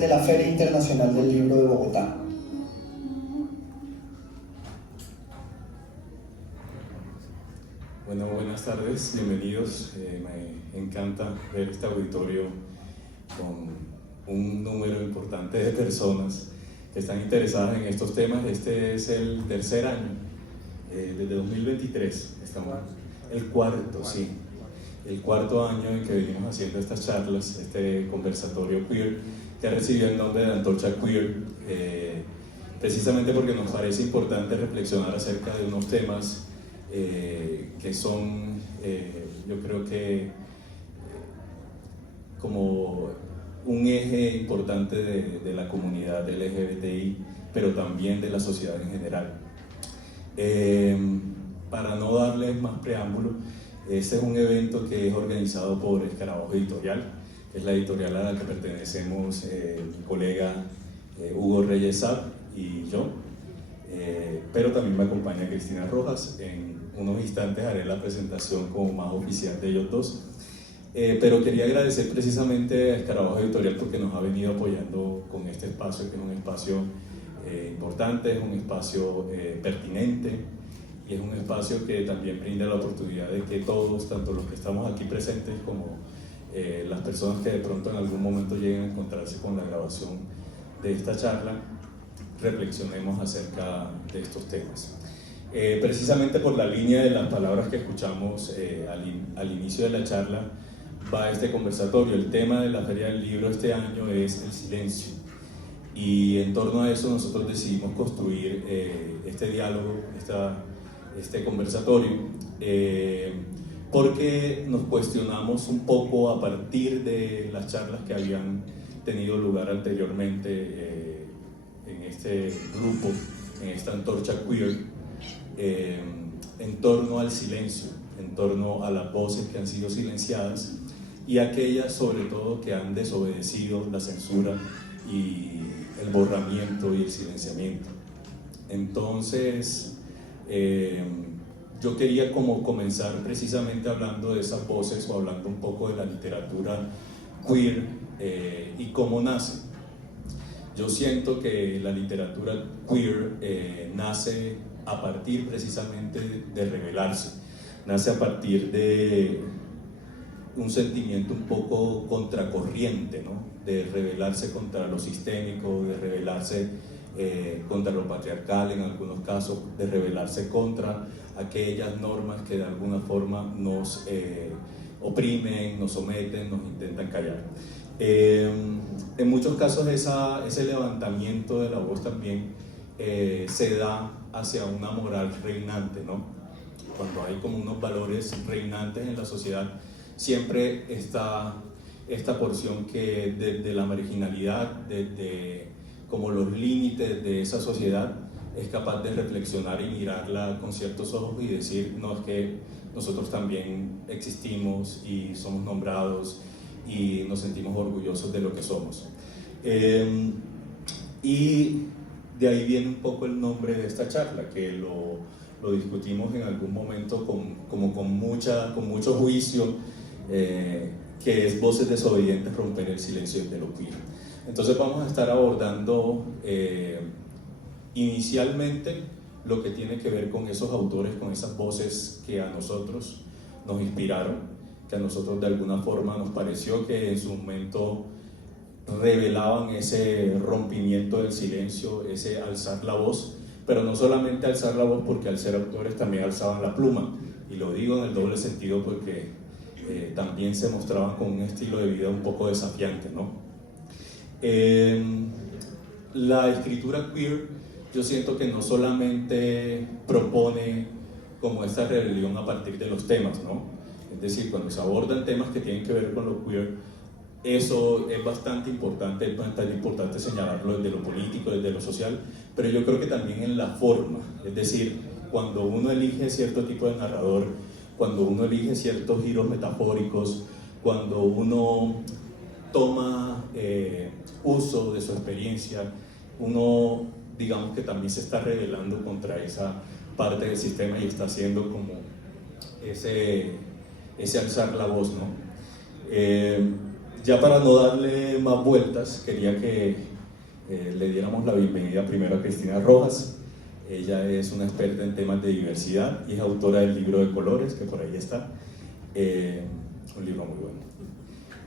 de la Feria Internacional del Libro de Bogotá. Bueno, buenas tardes, bienvenidos. Me encanta ver este auditorio con un número importante de personas que están interesadas en estos temas. Este es el tercer año, desde 2023, estamos el cuarto, sí, el cuarto año en que venimos haciendo estas charlas, este conversatorio queer, que ha recibido el nombre de Antorcha Queer, precisamente porque nos parece importante reflexionar acerca de unos temas que son, yo creo que como un eje importante de la comunidad LGBTI, pero también de la sociedad en general. Para no darles más preámbulo, este es un evento que es organizado por Escarabajo Editorial, que es la editorial a la que pertenecemos mi colega Hugo Reyes Saab y yo, pero también me acompaña Cristina Rojas. En unos instantes haré la presentación como más oficial de ellos dos, pero quería agradecer precisamente a Escarabajo Editorial porque nos ha venido apoyando con este espacio, que es un espacio importante, es un espacio pertinente y es un espacio que también brinda la oportunidad de que todos, tanto los que estamos aquí presentes como las personas que de pronto en algún momento lleguen a encontrarse con la grabación de esta charla, reflexionemos acerca de estos temas. Precisamente por la línea de las palabras que escuchamos al inicio de la charla va este conversatorio. El tema de la Feria del Libro este año es el silencio, y en torno a eso nosotros decidimos construir este diálogo, este conversatorio, porque nos cuestionamos un poco a partir de las charlas que habían tenido lugar anteriormente en este grupo, en esta Antorcha Queer, en torno al silencio, en torno a las voces que han sido silenciadas y aquellas sobre todo que han desobedecido la censura y el borramiento y el silenciamiento. Entonces, yo quería como comenzar precisamente hablando de esas voces o hablando un poco de la literatura queer y cómo nace. Yo siento que la literatura queer nace a partir precisamente de rebelarse, nace a partir de un sentimiento un poco contracorriente, ¿no? De rebelarse contra lo sistémico, de rebelarse contra lo patriarcal en algunos casos, de rebelarse contra aquellas normas que de alguna forma nos oprimen, nos someten, nos intentan callar. En muchos casos ese levantamiento de la voz también se da hacia una moral reinante, ¿no? Cuando hay como unos valores reinantes en la sociedad, siempre está esta porción que desde la marginalidad, desde como los límites de esa sociedad, es capaz de reflexionar y mirarla con ciertos ojos y decir, no, es que nosotros también existimos y somos nombrados y nos sentimos orgullosos de lo que somos. Y de ahí viene un poco el nombre de esta charla, que lo discutimos en algún momento con mucho juicio, que es Voces Desobedientes, romper el silencio de lo queer. Entonces vamos a estar abordando inicialmente lo que tiene que ver con esos autores, con esas voces que a nosotros nos inspiraron, que a nosotros de alguna forma nos pareció que en su momento revelaban ese rompimiento del silencio, ese alzar la voz, pero no solamente alzar la voz, porque al ser autores también alzaban la pluma, y lo digo en el doble sentido porque también se mostraban con un estilo de vida un poco desafiante, ¿no? La escritura queer, yo siento que no solamente propone como esta rebelión a partir de los temas, ¿no? Es decir, cuando se abordan temas que tienen que ver con lo queer, eso es bastante importante señalarlo desde lo político, desde lo social, pero yo creo que también en la forma, es decir, cuando uno elige cierto tipo de narrador, cuando uno elige ciertos giros metafóricos, cuando uno toma uso de su experiencia, uno, digamos que también se está rebelando contra esa parte del sistema y está haciendo como ese alzar la voz, ¿no? ya para no darle más vueltas, quería que le diéramos la bienvenida primero a Cristina Rojas. Ella es una experta en temas de diversidad y es autora del libro de colores, que por ahí está, un libro muy bueno.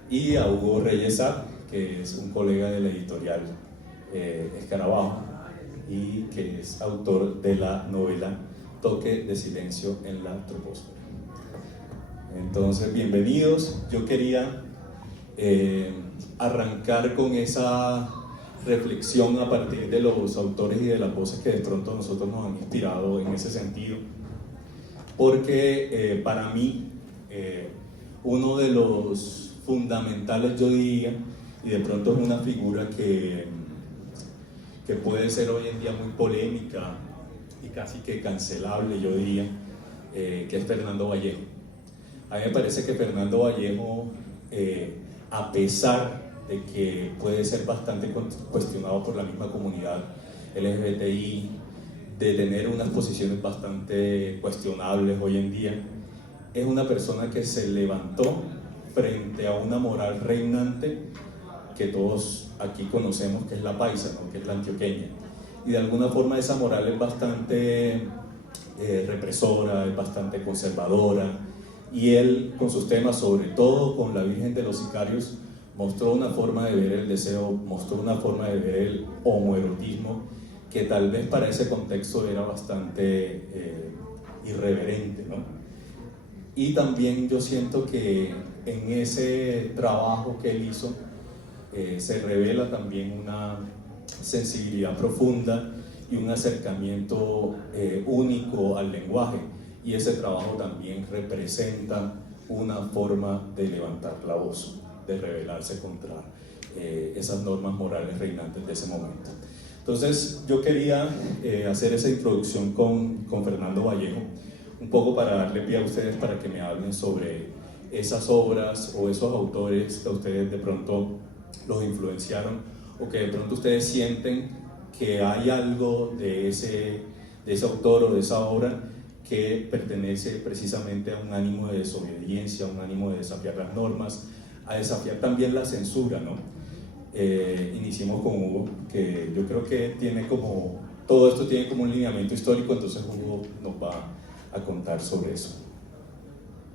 Y a Hugo Reyes Sack, que es un colega de la editorial Escarabajo y que es autor de la novela Toque de silencio en la troposfera. Entonces, bienvenidos. Yo quería arrancar con esa reflexión a partir de los autores y de las voces que de pronto a nosotros nos han inspirado en ese sentido, porque para mí uno de los fundamentales, yo diría, y de pronto es una figura que puede ser hoy en día muy polémica y casi que cancelable, yo diría, que es Fernando Vallejo. A mí me parece que Fernando Vallejo, a pesar de que puede ser bastante cuestionado por la misma comunidad LGBTI, de tener unas posiciones bastante cuestionables hoy en día, es una persona que se levantó frente a una moral reinante que todos aquí conocemos, que es la paisa, ¿no? Que es la antioqueña. Y de alguna forma esa moral es bastante represora, es bastante conservadora, y él con sus temas, sobre todo con la Virgen de los Sicarios, mostró una forma de ver el deseo, mostró una forma de ver el homoerotismo que tal vez para ese contexto era bastante irreverente, ¿no? Y también yo siento que en ese trabajo que él hizo se revela también una sensibilidad profunda y un acercamiento único al lenguaje, y ese trabajo también representa una forma de levantar la voz, de rebelarse contra esas normas morales reinantes de ese momento. Entonces yo quería hacer esa introducción con Fernando Vallejo, un poco para darle pie a ustedes para que me hablen sobre esas obras o esos autores que a ustedes de pronto los influenciaron, o que de pronto ustedes sienten que hay algo de ese autor o de esa obra que pertenece precisamente a un ánimo de desobediencia, a un ánimo de desafiar las normas, a desafiar también la censura, ¿no? Iniciemos con Hugo, que yo creo que tiene como, todo esto tiene como un lineamiento histórico, entonces Hugo nos va a contar sobre eso.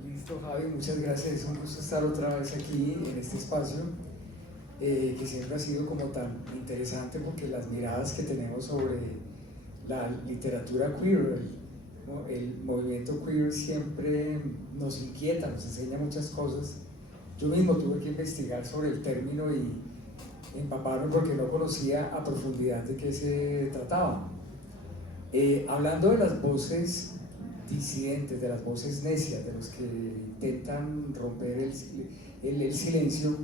Listo, Javi, muchas gracias. Es un gusto estar otra vez aquí en este espacio, que siempre ha sido como tan interesante porque las miradas que tenemos sobre la literatura queer, ¿no? El movimiento queer siempre nos inquieta, nos enseña muchas cosas. Yo mismo tuve que investigar sobre el término y empaparme porque no conocía a profundidad de qué se trataba. Hablando de las voces disidentes, de las voces necias, de los que intentan romper el silencio,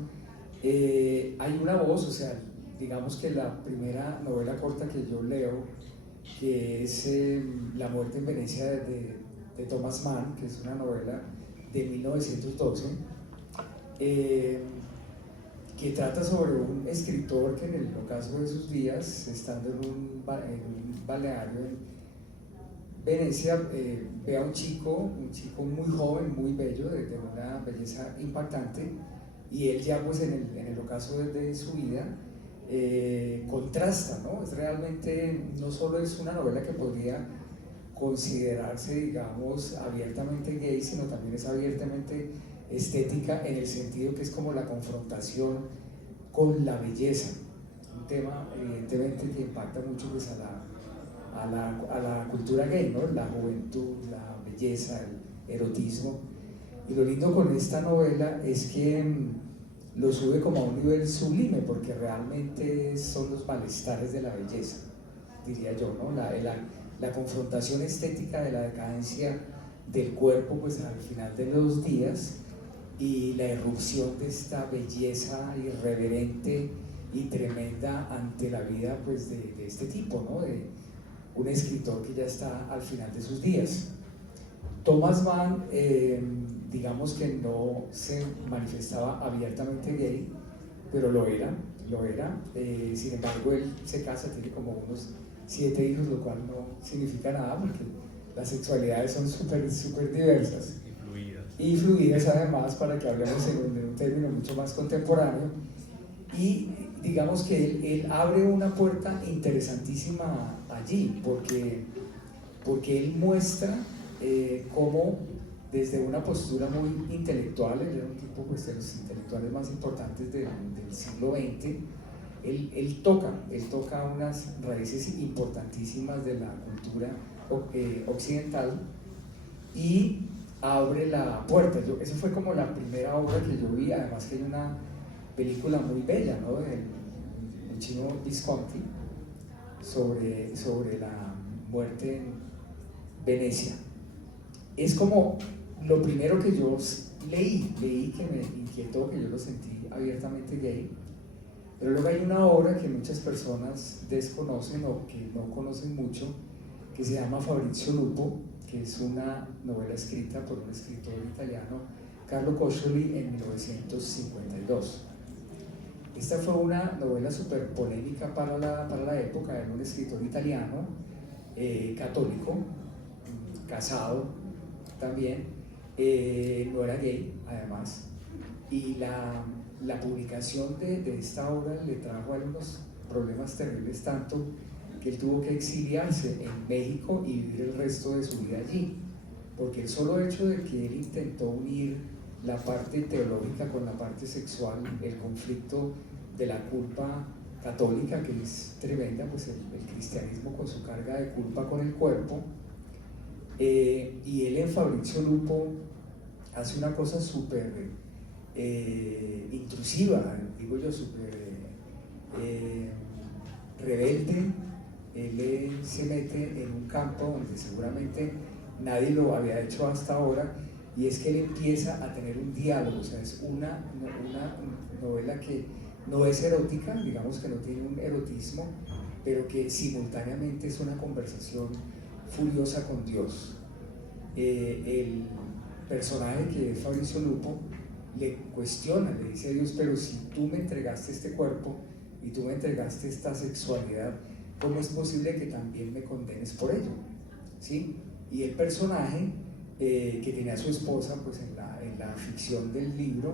hay una voz, o sea, digamos que la primera novela corta que yo leo, que es La muerte en Venecia de Thomas Mann, que es una novela de 1912, que trata sobre un escritor que en el ocaso de sus días, estando en un balneario en Venecia, ve a un chico muy joven, muy bello, de una belleza impactante, y él ya pues en el ocaso de su vida contrasta, ¿no? Es realmente, no solo es una novela que podría considerarse, digamos, abiertamente gay, sino también es abiertamente estética, en el sentido que es como la confrontación con la belleza, un tema evidentemente que impacta mucho pues a la cultura gay, ¿no? La juventud, la belleza, el erotismo. Y lo lindo con esta novela es que lo sube como a un nivel sublime, porque realmente son los malestares de la belleza, diría yo, ¿no? La confrontación estética de la decadencia del cuerpo pues al final de los días, y la irrupción de esta belleza irreverente y tremenda ante la vida pues de este tipo, ¿no? De un escritor que ya está al final de sus días. Thomas Mann, digamos que no se manifestaba abiertamente gay, pero lo era. Sin embargo, él se casa, tiene como unos 7 hijos, lo cual no significa nada porque las sexualidades son súper diversas. Y fluidas. y fluidez además, para que hablemos en un término mucho más contemporáneo. Y digamos que él abre una puerta interesantísima allí, porque él muestra cómo desde una postura muy intelectual, él era un tipo pues, de los intelectuales más importantes del siglo XX, él toca unas raíces importantísimas de la cultura occidental y abre la puerta. Eso fue como la primera obra que yo vi, además que hay una película muy bella, ¿no? El chino Visconti sobre la muerte en Venecia. Es como lo primero que yo leí que me inquietó, que yo lo sentí abiertamente gay. Pero luego hay una obra que muchas personas desconocen o que no conocen mucho, que se llama Fabrizio Lupo, que es una novela escrita por un escritor italiano, Carlo Coscioli, en 1952. Esta fue una novela súper polémica para la época. Era un escritor italiano, católico, casado también, no era gay además, y la publicación de esta obra le trajo algunos problemas terribles, tanto que él tuvo que exiliarse en México y vivir el resto de su vida allí, porque el solo hecho de que él intentó unir la parte teológica con la parte sexual, el conflicto de la culpa católica, que es tremenda, pues el cristianismo con su carga de culpa con el cuerpo, y él en Fabrizio Lupo hace una cosa súper intrusiva, digo yo, súper rebelde. Él se mete en un campo donde seguramente nadie lo había hecho hasta ahora, y es que él empieza a tener un diálogo. O sea, es una novela que no es erótica, digamos que no tiene un erotismo, pero que simultáneamente es una conversación furiosa con Dios. El personaje, que es Fabrizio Lupo, le cuestiona, le dice a Dios: pero si tú me entregaste este cuerpo y tú me entregaste esta sexualidad, ¿cómo es posible que también me condenes por ello? ¿Sí? Y el personaje, que tenía a su esposa, pues en la ficción del libro,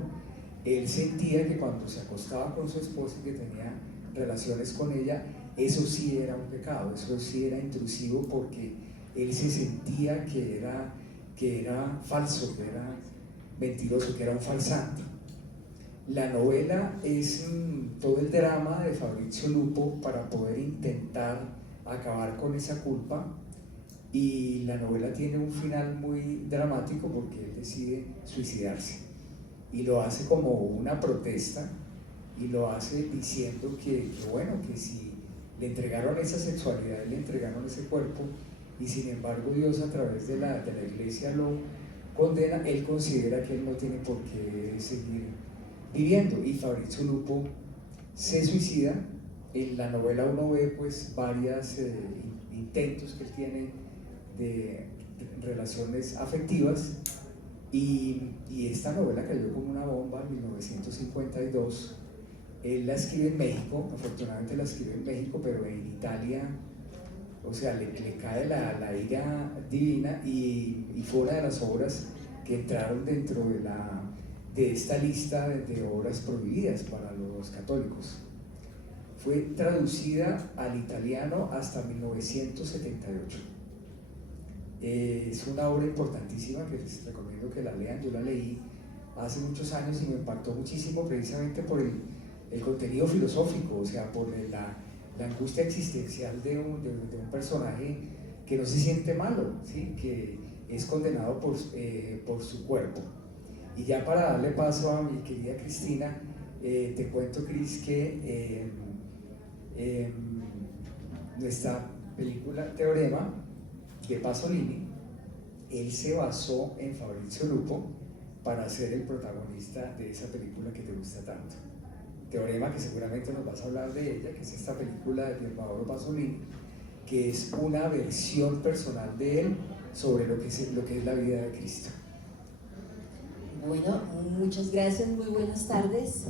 él sentía que cuando se acostaba con su esposa y que tenía relaciones con ella, eso sí era un pecado, eso sí era intrusivo, porque él se sentía que era falso, que era mentiroso, que era un farsante. La novela es todo el drama de Fabrizio Lupo para poder intentar acabar con esa culpa, y la novela tiene un final muy dramático porque él decide suicidarse, y lo hace como una protesta, y lo hace diciendo que bueno, que si le entregaron esa sexualidad, le entregaron ese cuerpo, y sin embargo Dios a través de la iglesia lo condena, él considera que él no tiene por qué seguir viviendo, y Fabrizio Lupo se suicida. En la novela uno ve pues varios intentos que él tiene de relaciones afectivas, y esta novela cayó como una bomba en 1952. Él la escribe en México, afortunadamente la escribe en México, pero en Italia, o sea, le cae la ira divina, y fue una de las obras que entraron dentro de esta lista de obras prohibidas para los católicos. Fue traducida al italiano hasta 1978. Es una obra importantísima que les recomiendo que la lean. Yo la leí hace muchos años y me impactó muchísimo, precisamente por el contenido filosófico, o sea, por la angustia existencial de un personaje que no se siente malo, ¿sí? Que es condenado por su cuerpo. Y ya para darle paso a mi querida Cristina, te cuento, Cris, que nuestra película Teorema de Pasolini, él se basó en Fabrizio Lupo para ser el protagonista de esa película que te gusta tanto. Teorema, que seguramente nos vas a hablar de ella, que es esta película de Pierpaolo Pasolini, que es una versión personal de él sobre lo que es la vida de Cristo. Bueno, muchas gracias, muy buenas tardes.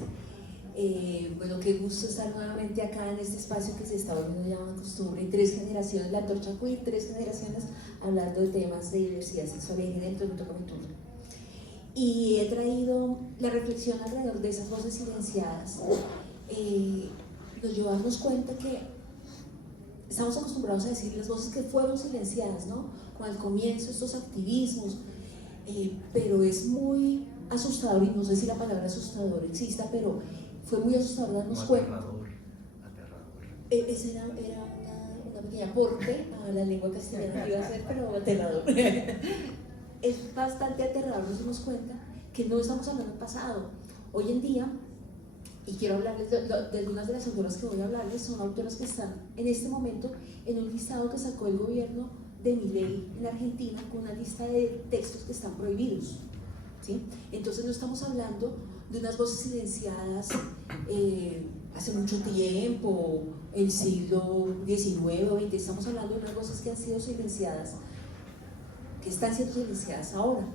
Bueno, qué gusto estar nuevamente acá en este espacio que se está volviendo ya una costumbre. 3 generaciones, la Antorcha Queer, 3 generaciones hablando de temas de diversidad sexual y género. Me toca mi turno. y he traído la reflexión alrededor de esas voces silenciadas. Nos lleva a darnos cuenta que estamos acostumbrados a decir las voces que fueron silenciadas, ¿no? Como al comienzo estos activismos, pero es muy asustador, y no sé si la palabra asustador exista, pero fue muy asustador darnos cuenta. Aterrador. Ese era una pequeña aporte a la lengua castellana que iba a ser, pero aterrador. Es bastante aterrador nos dimos cuenta que no estamos hablando del pasado. Hoy en día, y quiero hablarles de algunas de las autoras que voy a hablarles, son autoras que están en este momento en un listado que sacó el gobierno de Milei en Argentina con una lista de textos que están prohibidos, ¿sí? Entonces no estamos hablando de unas voces silenciadas hace mucho tiempo, el siglo XIX o XX, estamos hablando de unas voces que han sido silenciadas, que están siendo silenciadas ahora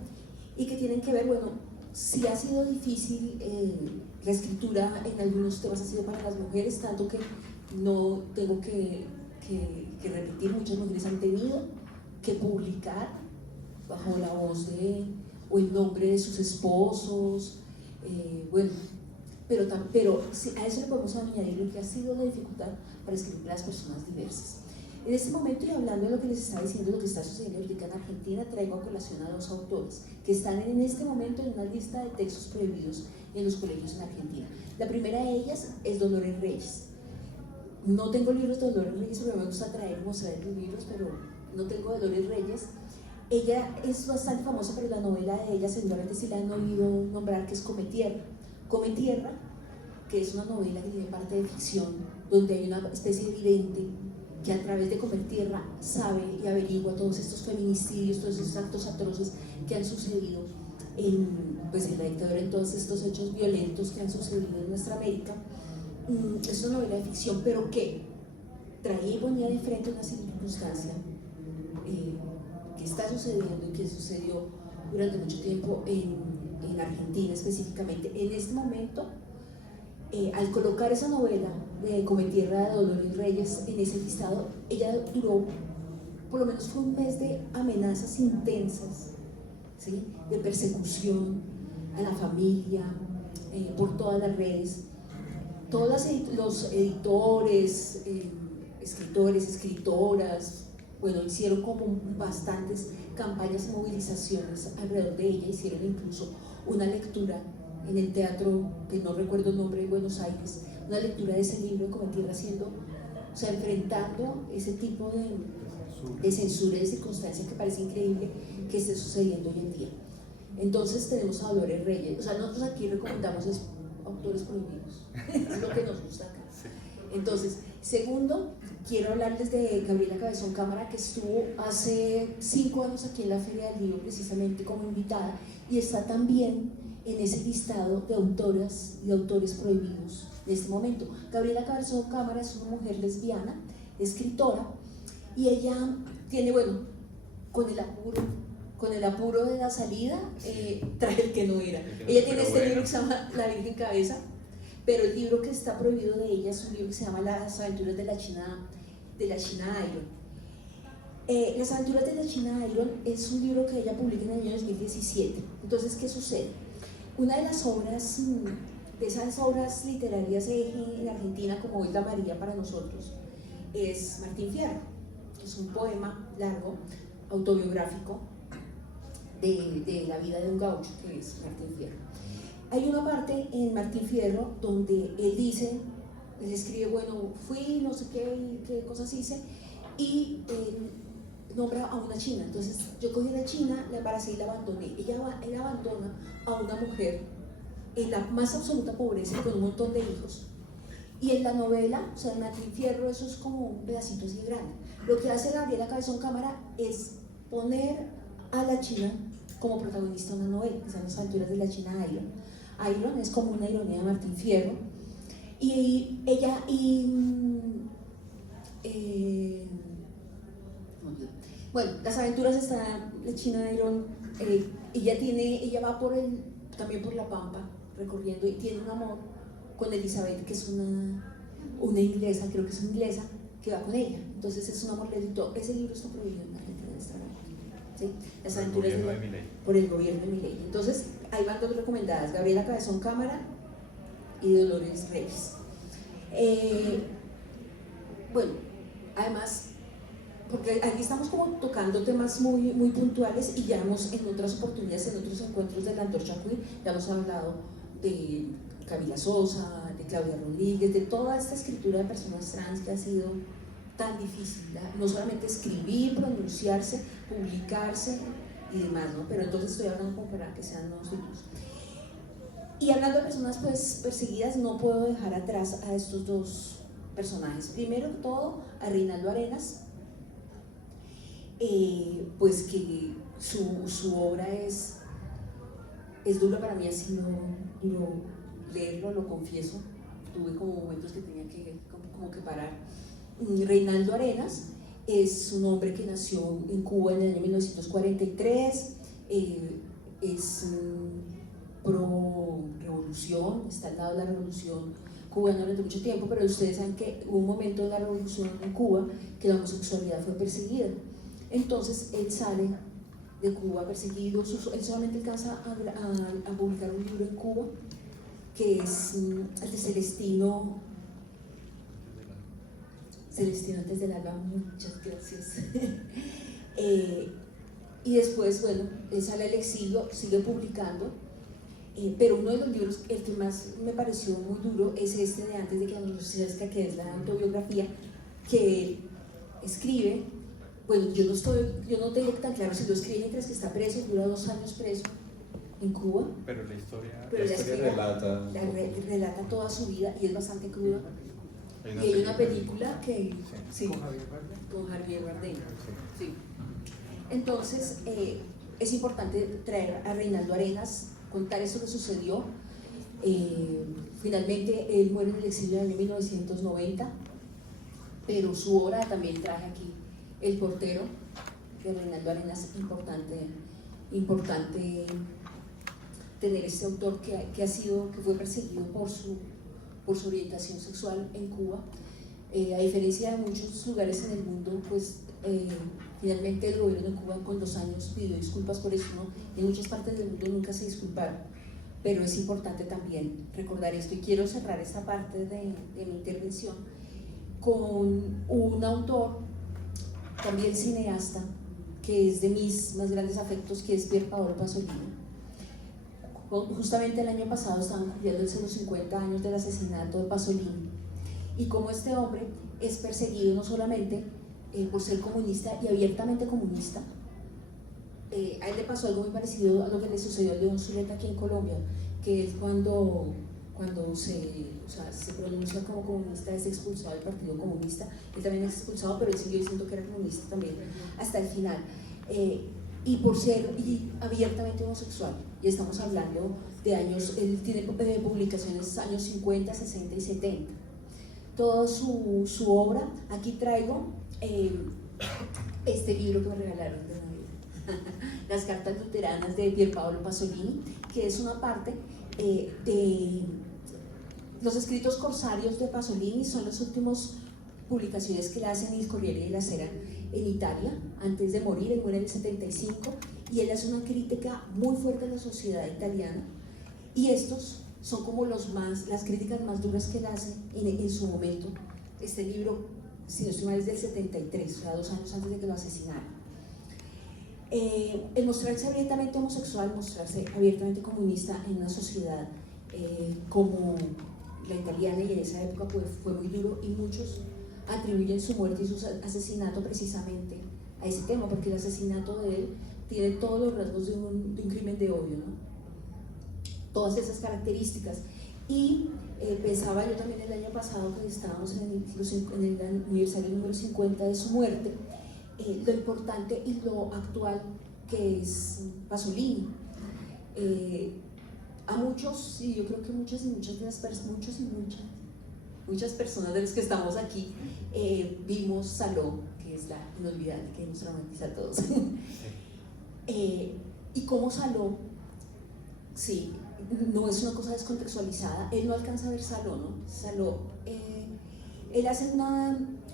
y que tienen que ver, bueno, si ha sido difícil la escritura en algunos temas ha sido para las mujeres, tanto que no tengo que repetir, muchas mujeres han tenido que publicar bajo la voz o el nombre de sus esposos, bueno, pero a eso le podemos añadir lo que ha sido la dificultad para escribir para las personas diversas. En este momento, y hablando de lo que les estaba diciendo, lo que está sucediendo ahorita en Argentina, traigo a colación a dos autores que están en este momento en una lista de textos prohibidos en los colegios en Argentina. La primera de ellas es Dolores Reyes. No tengo libros de Dolores Reyes, pero me gusta traer y mostrar los libros, pero no tengo Dolores Reyes. Ella es bastante famosa, pero la novela de ella, seguramente si la han oído nombrar, que es Come Tierra. Come Tierra, que es una novela que tiene parte de ficción, donde hay una especie de vidente que a través de Comer Tierra sabe y averigua todos estos feminicidios, todos estos actos atroces que han sucedido en la dictadura, en todos estos hechos violentos que han sucedido en nuestra América. Es una novela de ficción, pero que traía y ponía de frente una circunstancia que está sucediendo y que sucedió durante mucho tiempo en Argentina específicamente. En este momento, al colocar esa novela de Come Tierra de Dolores Reyes en ese listado, ella duró, por lo menos fue un mes de amenazas intensas, ¿sí? De persecución a la familia, por todas las redes. Todos los editores, escritores, escritoras, bueno, hicieron como bastantes campañas y movilizaciones alrededor de ella, hicieron incluso una lectura en el teatro, que no recuerdo el nombre, de Buenos Aires, una lectura de ese libro, Come Tierra, enfrentando ese tipo de censura y de circunstancia que parece increíble que esté sucediendo hoy en día. Entonces tenemos a Dolores Reyes, o sea, nosotros aquí recomendamos autores prohibidos, es lo que nos gusta acá. Entonces, segundo, quiero hablarles de Gabriela Cabezón Cámara, que estuvo hace 5 años aquí en la Feria del Libro precisamente como invitada, y está también en ese listado de autoras y autores prohibidos en este momento. Gabriela Cabezón Cámara es una mujer lesbiana, escritora, y ella tiene, bueno, con el apuro de la salida, trae el que no era. Ella tiene este libro que se llama La Virgen Cabeza, pero el libro que está prohibido de ella es un libro que se llama Las Aventuras de la China Iron. Las Aventuras de la China Iron es un libro que ella publica en el año 2017. Entonces, ¿qué sucede? Una de las obras, de esas obras literarias en Argentina, como es La María para nosotros, es Martín Fierro. Es un poema largo, autobiográfico, de la vida de un gaucho, que es Martín Fierro. Hay una parte en Martín Fierro donde él dice, él escribe, bueno, fui, no sé qué cosas hice, y nombra a una china. Entonces yo cogí a la china, la embaracé y la abandoné. Él abandona a una mujer en la más absoluta pobreza, con un montón de hijos. Y en la novela, o sea, en Martín Fierro, eso es como un pedacito así grande. Lo que hace Gabriela Cabezón Cámara es poner a la china como protagonista de una novela, que son Las Aventuras de la China Iron. Iron es como una ironía de Martín Fierro. Y ella, bueno, Las Aventuras está la China Iron, ella va también por la Pampa, recorriendo, y tiene un amor con Elizabeth, que es una inglesa, creo que es una inglesa, que va con ella. Entonces es un amor lento. Ese libro está prohibido en Argentina en este momento. ¿sí? Las Por el aventuras gobierno de Milei. por el gobierno de Milei. Entonces, ahí van dos recomendadas, Gabriela Cabezón Cámara y Dolores Reyes. Bueno, además, porque aquí estamos como tocando temas muy puntuales y ya hemos en otras oportunidades, en otros encuentros de la Antorcha Queer, ya hemos hablado de Camila Sosa, de Claudia Rodríguez, de toda esta escritura de personas trans que ha sido tan difícil, no solamente escribir, pronunciarse, publicarse y demás, ¿no? Pero entonces estoy hablando como para que sean nuevos libros. Y hablando de personas pues perseguidas, no puedo dejar atrás a estos dos personajes. Primero que todo, a Reinaldo Arenas, pues que su obra es dura para mí, ha sido duro leerlo, lo confieso. Tuve como momentos que tenía que como que parar. Reinaldo Arenas es un hombre que nació en Cuba en el año 1943, es pro revolución, está al lado de la revolución cubana durante mucho tiempo, pero ustedes saben que hubo un momento en la revolución en Cuba que la homosexualidad fue perseguida. Entonces él sale de Cuba perseguido, él solamente alcanza a publicar un libro en Cuba que es el de Celestino antes del alba, muchas gracias. Y después, bueno, él sale al exilio, sigue publicando, pero uno de los libros, el que más me pareció muy duro, es este de Antes de que anochezca, que es la autobiografía que él escribe. Bueno, yo no tengo tan claro si lo escribe mientras que está preso, dura 2 años preso en Cuba. Pero la historia relata toda su vida y es bastante cruda. Y hay una película que sí, con Javier Bardem. Sí. Entonces, es importante traer a Reinaldo Arenas, contar eso que sucedió. Finalmente, él muere en el exilio en el año 1990, pero su obra también traje aquí. El portero, de Reinaldo Arenas, importante tener este autor que fue perseguido por su orientación sexual en Cuba. A diferencia de muchos lugares en el mundo, pues finalmente el gobierno de Cuba con 2 años pidió disculpas por eso, ¿no? En muchas partes del mundo nunca se disculparon, pero es importante también recordar esto. Y quiero cerrar esta parte de mi intervención con un autor, también cineasta, que es de mis más grandes afectos, que es Pier Paolo Pasolini. Justamente el año pasado estaban cumpliendo los 50 años del asesinato de Pasolini, y como este hombre es perseguido no solamente por ser comunista y abiertamente comunista, a él le pasó algo muy parecido a lo que le sucedió a León Zuleta aquí en Colombia, que es cuando se pronuncia como comunista, es expulsado del Partido Comunista. Él también es expulsado, pero él siguió diciendo que era comunista también hasta el final, y por ser abiertamente homosexual. Y estamos hablando de años, él tiene publicaciones años 50, 60 y 70. Toda su obra, aquí traigo este libro que me regalaron de Navidad, Las cartas luteranas de Pier Paolo Pasolini, que es una parte de los escritos corsarios de Pasolini. Son las últimas publicaciones que le hacen el Corriere della Sera en Italia antes de morir. Él muere en el 75 y él hace una crítica muy fuerte a la sociedad italiana, y estos son como las críticas más duras que él hace en su momento. Este libro, si no estoy mal, es del 73, o sea, 2 años antes de que lo asesinaran. El mostrarse abiertamente homosexual, mostrarse abiertamente comunista en una sociedad como la italiana, y en esa época pues, fue muy duro, y muchos atribuyen su muerte y su asesinato precisamente a ese tema, porque el asesinato de él tiene todos los rasgos de un crimen de odio, ¿no? Todas esas características. Y pensaba yo también el año pasado, que estábamos en el aniversario número 50 de su muerte, lo importante y lo actual que es Pasolini. A muchos, y yo creo que muchas personas de los que estamos aquí vimos Saló, que es la inolvidable que nos romantiza a todos. Y cómo Saló, sí, no es una cosa descontextualizada. Él no alcanza a ver Saló, ¿no? Saló, él hace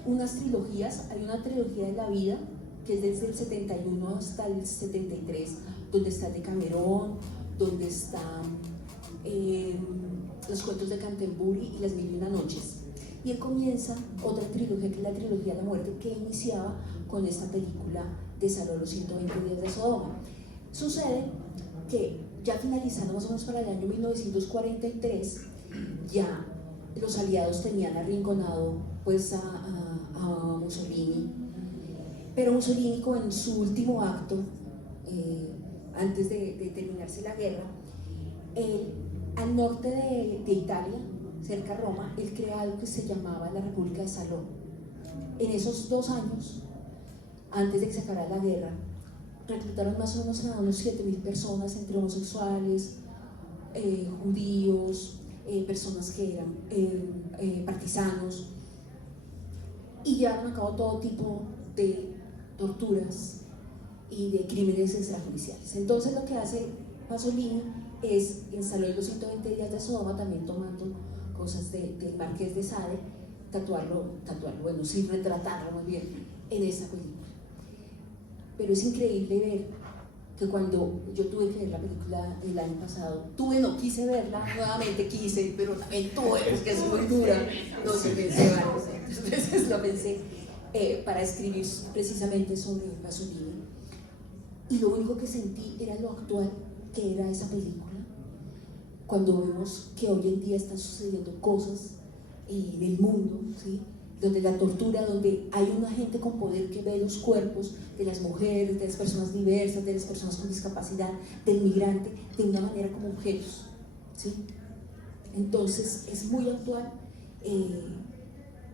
unas trilogías. Hay una trilogía de la vida, que es desde el 71 hasta el 73, donde está Decamerón, donde están los cuentos de Canterbury y las Mil y una Noches. Y él comienza otra trilogía, que es la trilogía de la muerte, que iniciaba con esta película de Saló los 120 días de Sodoma. Sucede que ya finalizando más o menos para el año 1943, ya los aliados tenían arrinconado pues a Mussolini, pero Mussolini, en su último acto, antes de terminarse la guerra, al norte de Italia, cerca de Roma, él crea algo que se llamaba la República de Saló. En esos 2 años, antes de que se acabara la guerra, reclutaron más o menos a unos 7.000 personas, entre homosexuales, judíos, personas que eran partisanos, y llevaron a cabo todo tipo de torturas y de crímenes extrajudiciales. Entonces lo que hace Pasolini es, en Saló los 120 días de Sodoma, también tomando cosas del Marqués de Sade, tatuarlo, bueno, sí, retratarlo más bien en esta película. Pero es increíble ver que cuando yo tuve que ver la película el año pasado, quise verla, nuevamente quise, pero también tuve, porque es muy dura, entonces pensé varias veces, lo pensé, para escribir precisamente sobre Pasolini. Y lo único que sentí era lo actual que era esa película, cuando vemos que hoy en día están sucediendo cosas en el mundo, ¿sí? Donde la tortura, donde hay una gente con poder que ve los cuerpos de las mujeres, de las personas diversas, de las personas con discapacidad, del migrante, de una manera como objetos, ¿sí? Entonces es muy actual,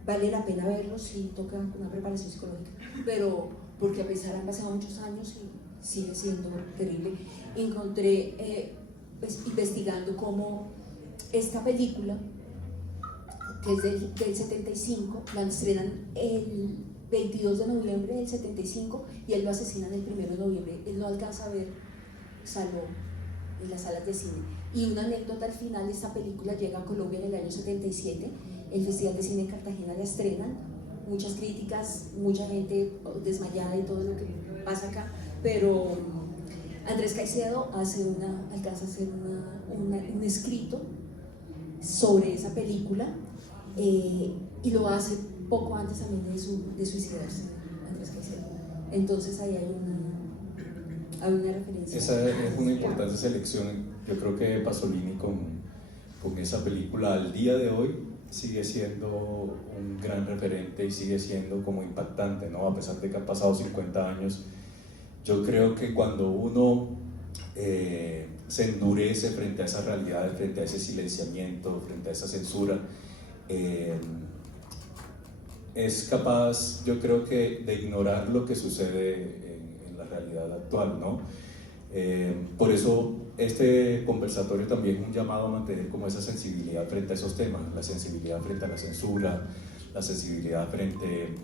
vale la pena verlo, sí toca una preparación psicológica, pero porque a pesar han pasado muchos años y sigue siendo terrible. Encontré, pues, investigando cómo esta película, que es del 75, la estrenan el 22 de noviembre del 75 y él lo asesinan el 1 de noviembre. Él no alcanza a ver Saló en las salas de cine. Y una anécdota al final: esta película llega a Colombia en el año 77, el Festival de Cine de Cartagena la estrenan, muchas críticas, mucha gente desmayada y todo lo que pasa acá, pero Andrés Caicedo alcanza a hacer un escrito sobre esa película, y lo hace poco antes también de suicidarse, Andrés Caicedo. Entonces ahí hay una referencia. Esa es una importante selección. Yo creo que Pasolini con esa película al día de hoy sigue siendo un gran referente y sigue siendo como impactante, ¿no? A pesar de que han pasado 50 años, yo creo que cuando uno se endurece frente a esas realidades, frente a ese silenciamiento, frente a esa censura, es capaz, yo creo que, de ignorar lo que sucede en la realidad actual, ¿no? Por eso este conversatorio también es un llamado a mantener como esa sensibilidad frente a esos temas, la sensibilidad frente a la censura, la sensibilidad frente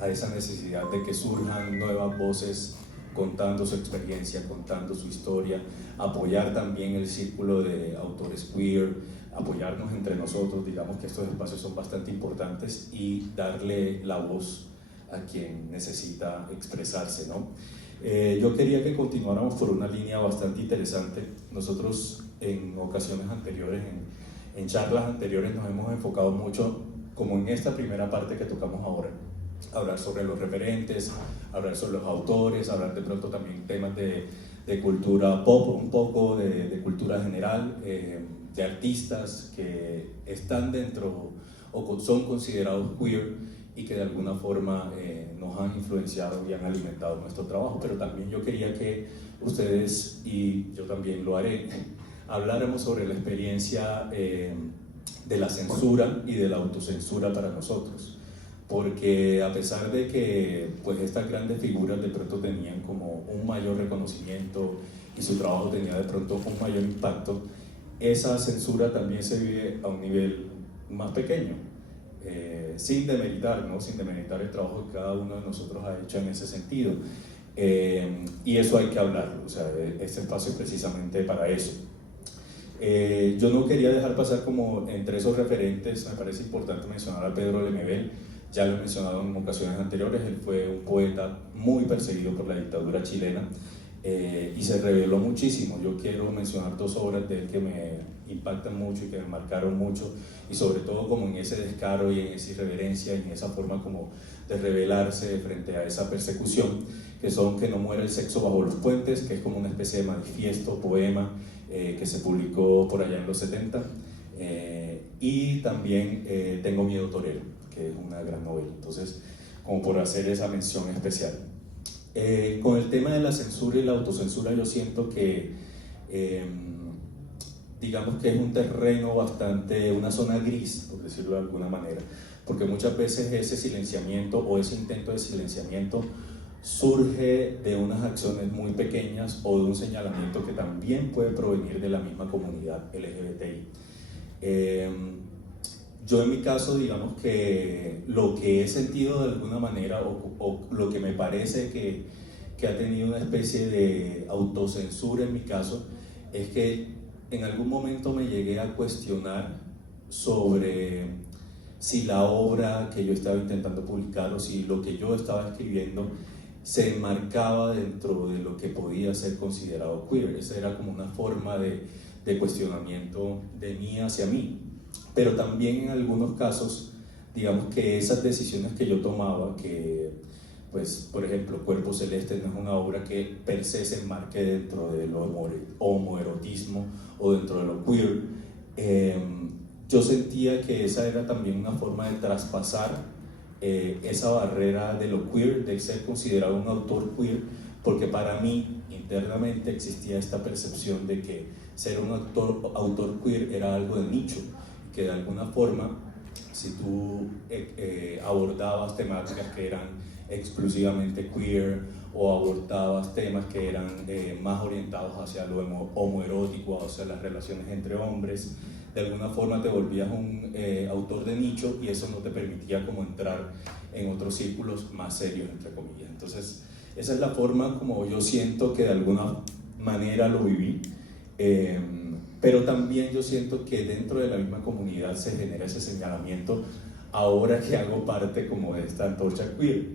a esa necesidad de que surjan nuevas voces contando su experiencia, contando su historia, apoyar también el círculo de autores queer, apoyarnos entre nosotros. Digamos que estos espacios son bastante importantes, y darle la voz a quien necesita expresarse, ¿no? Yo quería que continuáramos por una línea bastante interesante. Nosotros en ocasiones anteriores, en charlas anteriores, nos hemos enfocado mucho, como en esta primera parte que tocamos ahora, hablar sobre los referentes, hablar sobre los autores, hablar de pronto también temas de cultura pop, un poco de cultura general, de artistas que están dentro o son considerados queer y que de alguna forma nos han influenciado y han alimentado nuestro trabajo. Pero también yo quería que ustedes, y yo también lo haré, habláramos sobre la experiencia de la censura y de la autocensura para nosotros. Porque a pesar de que pues, estas grandes figuras de pronto tenían como un mayor reconocimiento y su trabajo tenía de pronto un mayor impacto, esa censura también se vive a un nivel más pequeño, sin demeritar, ¿no? Sin demeritar el trabajo que cada uno de nosotros ha hecho en ese sentido. Y eso hay que hablarlo, o sea, este espacio es precisamente para eso. Yo no quería dejar pasar como entre esos referentes, me parece importante mencionar a Pedro Lemebel. Ya lo he mencionado en ocasiones anteriores, él fue un poeta muy perseguido por la dictadura chilena y se reveló muchísimo. Yo quiero mencionar dos obras de él que me impactan mucho y que me marcaron mucho, y sobre todo como en ese descaro y en esa irreverencia y en esa forma como de rebelarse frente a esa persecución, que son Que no muera el sexo bajo los puentes, que es como una especie de manifiesto, poema que se publicó por allá en los 70, y también Tengo miedo torero, que es una gran novela. Entonces, como por hacer esa mención especial. Con el tema de la censura y la autocensura, yo siento que digamos que es un terreno bastante, una zona gris, por decirlo de alguna manera, porque muchas veces ese silenciamiento o ese intento de silenciamiento surge de unas acciones muy pequeñas o de un señalamiento que también puede provenir de la misma comunidad LGBTI. Yo en mi caso, digamos que lo que he sentido de alguna manera o lo que me parece que ha tenido una especie de autocensura en mi caso, es que en algún momento me llegué a cuestionar sobre si la obra que yo estaba intentando publicar o si lo que yo estaba escribiendo se enmarcaba dentro de lo que podía ser considerado queer. Esa era como una forma de cuestionamiento de mí hacia mí. Pero también en algunos casos, digamos que esas decisiones que yo tomaba, que pues por ejemplo Cuerpo Celeste no es una obra que per se se enmarque dentro del homoerotismo o dentro de lo queer, yo sentía que esa era también una forma de traspasar esa barrera de lo queer, de ser considerado un autor queer, porque para mí internamente existía esta percepción de que ser un autor queer era algo de nicho, que de alguna forma, si tú abordabas temáticas que eran exclusivamente queer o abordabas temas que eran más orientados hacia lo homoerótico, hacia las relaciones entre hombres, de alguna forma te volvías un autor de nicho, y eso no te permitía como entrar en otros círculos más serios, entre comillas. Entonces, esa es la forma como yo siento que de alguna manera lo viví. Pero también yo siento que dentro de la misma comunidad se genera ese señalamiento ahora que hago parte como de esta antorcha queer,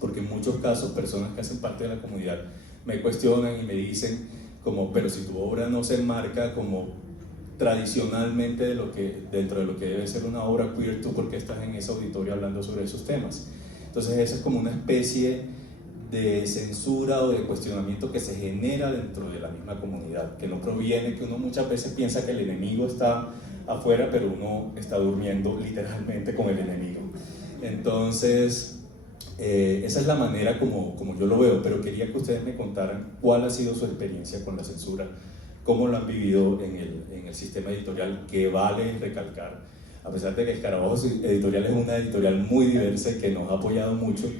porque en muchos casos personas que hacen parte de la comunidad me cuestionan y me dicen como, pero si tu obra no se enmarca como tradicionalmente dentro de lo que debe ser una obra queer, ¿tú por qué estás en ese auditorio hablando sobre esos temas? Entonces esa es como una especie de censura o de cuestionamiento que se genera dentro de la misma comunidad, que no proviene, que uno muchas veces piensa que el enemigo está afuera, pero uno está durmiendo literalmente con el enemigo. Entonces, esa es la manera como yo lo veo, pero quería que ustedes me contaran cuál ha sido su experiencia con la censura, cómo lo han vivido en el sistema editorial, que vale recalcar, a pesar de que Escarabajos Editorial es una editorial muy diversa y que nos ha apoyado mucho,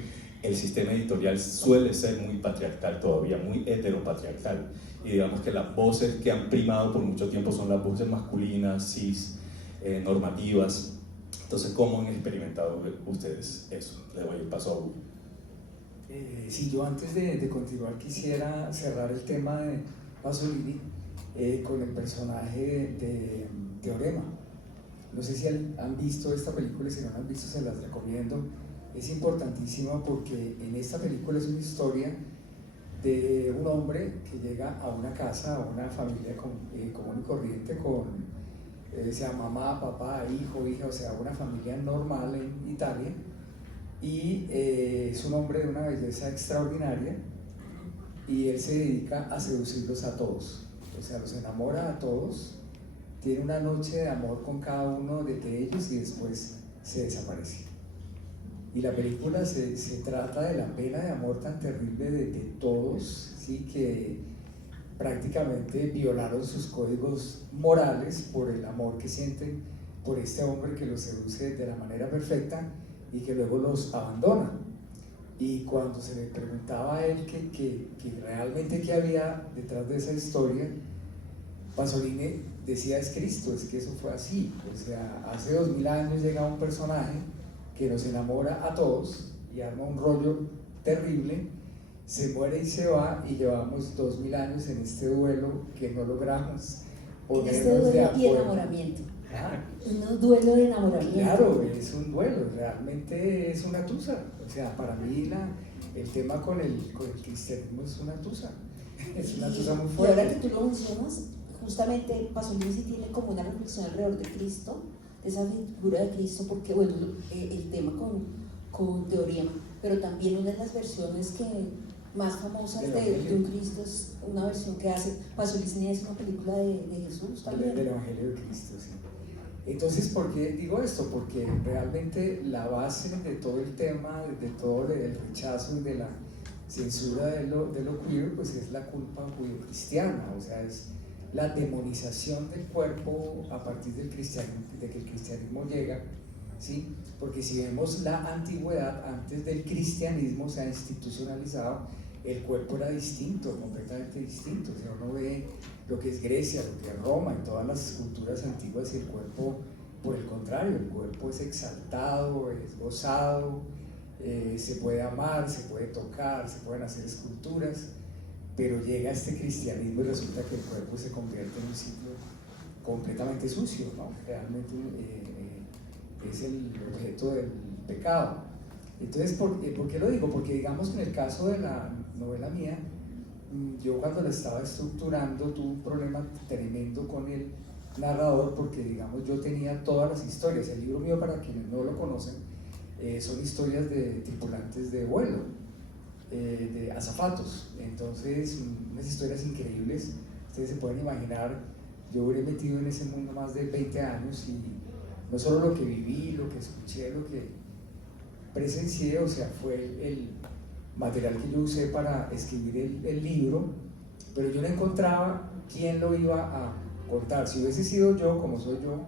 el sistema editorial suele ser muy patriarcal todavía, muy heteropatriarcal, y digamos que las voces que han primado por mucho tiempo son las voces masculinas, cis, normativas. Entonces, ¿cómo han experimentado ustedes eso? Le doy el paso a Hugo. Sí, yo antes de continuar quisiera cerrar el tema de Pasolini con el personaje de Teorema. No sé si han visto esta película, si no la han visto se las recomiendo. Es importantísima porque en esta película es una historia de un hombre que llega a una casa, a una familia común y corriente sea mamá, papá, hijo, hija, o sea, una familia normal en Italia, y es un hombre de una belleza extraordinaria y él se dedica a seducirlos a todos, o sea, los enamora a todos, tiene una noche de amor con cada uno de ellos y después se desaparece. Y la película se trata de la pena de amor tan terrible de todos, ¿sí? Que prácticamente violaron sus códigos morales por el amor que sienten por este hombre que los seduce de la manera perfecta y que luego los abandona. Y cuando se le preguntaba a él que realmente qué había detrás de esa historia, Pasolini decía: es Cristo, es que eso fue así. O sea, hace 2000 años llega un personaje que nos enamora a todos y arma un rollo terrible, se muere y se va, y llevamos 2000 años en este duelo que no logramos en este ponernos de duelo y acuerdo. enamoramiento. ¿Ah? Un duelo de enamoramiento. Claro, es un duelo, realmente es una tusa. O sea, para mí el tema con el cristianismo es una tusa. Es una tusa muy Y ahora que fuerte. tú lo mencionas, justamente Pasolini sí tiene como una reflexión alrededor de Cristo, de esa figura de Cristo, porque bueno, el tema con Teorema, pero también una de las versiones que más famosas de un Cristo es una versión que hace Pasolini, es una película de Jesús también. Del Evangelio de Cristo, sí. Entonces, ¿por qué digo esto? Porque realmente la base de todo el tema, de todo el rechazo y de la censura de lo queer, pues es la culpa judio-cristiana, o sea, es la demonización del cuerpo a partir del cristianismo, de que el cristianismo llega, ¿sí? Porque si vemos la antigüedad, antes del cristianismo se ha institucionalizado, el cuerpo era distinto, completamente distinto. O sea, uno ve lo que es Grecia, lo que es Roma y todas las culturas antiguas, y el cuerpo, por el contrario, el cuerpo es exaltado, es gozado, se puede amar, se puede tocar, se pueden hacer esculturas, pero llega este cristianismo y resulta que el cuerpo se convierte en un sitio completamente sucio, ¿no? Realmente es el objeto del pecado. Entonces, ¿por qué lo digo? Porque digamos que en el caso de la novela mía, yo cuando la estaba estructurando tuve un problema tremendo con el narrador, porque digamos yo tenía todas las historias. El libro mío, para quienes no lo conocen, son historias de tripulantes de vuelo, de azafatos. Entonces, unas historias increíbles. Ustedes se pueden imaginar, yo hubiera metido en ese mundo más de 20 años y no solo lo que viví, lo que escuché, lo que presencié, o sea, fue el material que yo usé para escribir el libro, pero yo no encontraba quién lo iba a contar. Si hubiese sido yo, como soy yo,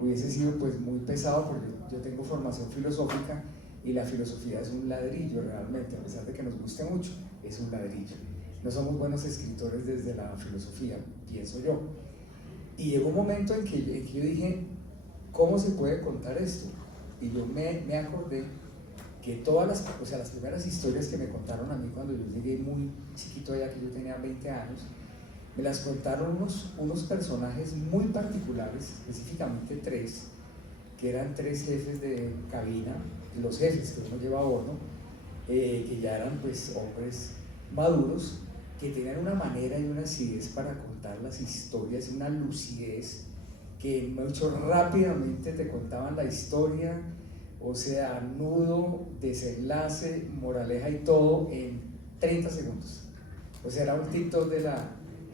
hubiese sido pues muy pesado, porque yo tengo formación filosófica y la filosofía es un ladrillo realmente, a pesar de que nos guste mucho, es un ladrillo. No somos buenos escritores desde la filosofía, pienso yo. Y llegó un momento en que yo dije, ¿cómo se puede contar esto? Y yo me acordé que todas las primeras historias que me contaron a mí cuando yo llegué muy chiquito allá, que yo tenía 20 años, me las contaron unos personajes muy particulares, específicamente tres, que eran tres jefes de cabina, los jefes que uno lleva a bordo, que ya eran pues hombres maduros, que tenían una manera y una acidez para contar las historias, una lucidez, que mucho rápidamente te contaban la historia, o sea, nudo, desenlace, moraleja y todo en 30 segundos. O sea, era un TikTok de la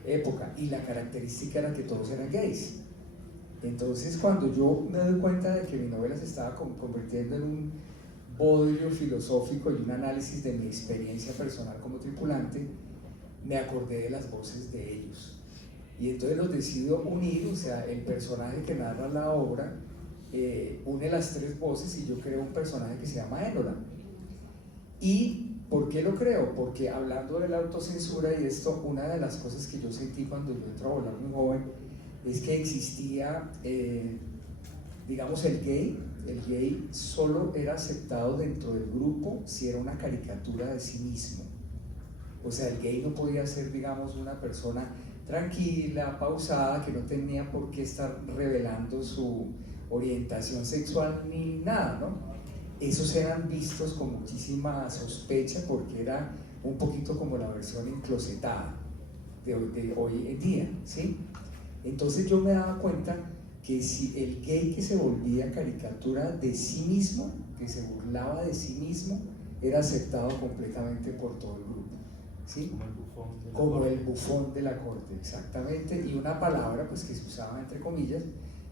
época, y la característica era que todos eran gays. Entonces, cuando yo me doy cuenta de que mi novela se estaba convirtiendo en un bodrio filosófico y un análisis de mi experiencia personal como tripulante, me acordé de las voces de ellos. Y entonces los decido unir, o sea, el personaje que narra la obra une las tres voces y yo creo un personaje que se llama Énola. ¿Y por qué lo creo? Porque hablando de la autocensura y esto, una de las cosas que yo sentí cuando yo entré a volar muy joven es que existía, digamos, el gay solo era aceptado dentro del grupo si era una caricatura de sí mismo. O sea, el gay no podía ser, digamos, una persona tranquila, pausada, que no tenía por qué estar revelando su orientación sexual ni nada, ¿no? Esos eran vistos con muchísima sospecha porque era un poquito como la versión enclosetada de hoy en día, ¿sí? Entonces yo me daba cuenta que si el gay que se volvía caricatura de sí mismo, que se burlaba de sí mismo, era aceptado completamente por todo el grupo, ¿sí? Como el bufón de la corte, exactamente. Y una palabra pues que se usaba entre comillas,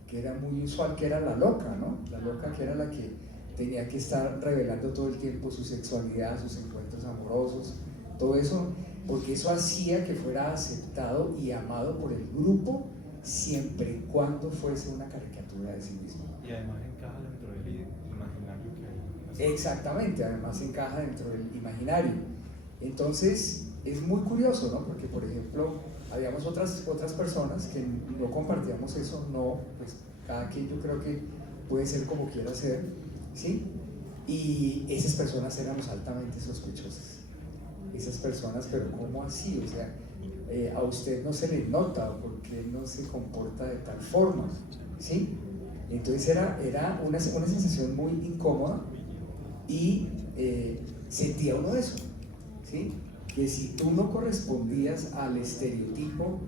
que era muy usual, que era la loca, ¿no? La loca, que era la que tenía que estar revelando todo el tiempo su sexualidad, sus encuentros amorosos, todo eso, porque eso hacía que fuera aceptado y amado por el grupo, siempre y cuando fuese una caricatura de sí mismo. Y además encaja dentro del imaginario que hay. Exactamente, además encaja dentro del imaginario. Entonces es muy curioso, ¿no? Porque por ejemplo habíamos otras personas que no compartíamos eso, no, pues cada quien yo creo que puede ser como quiera ser, ¿sí? Y esas personas éramos altamente sospechosas. Esas personas, pero ¿cómo así? O sea, a usted no se le nota porque no se comporta de tal forma, ¿sí? Entonces era una sensación muy incómoda y sentía uno eso, ¿sí? Que si tú no correspondías al estereotipo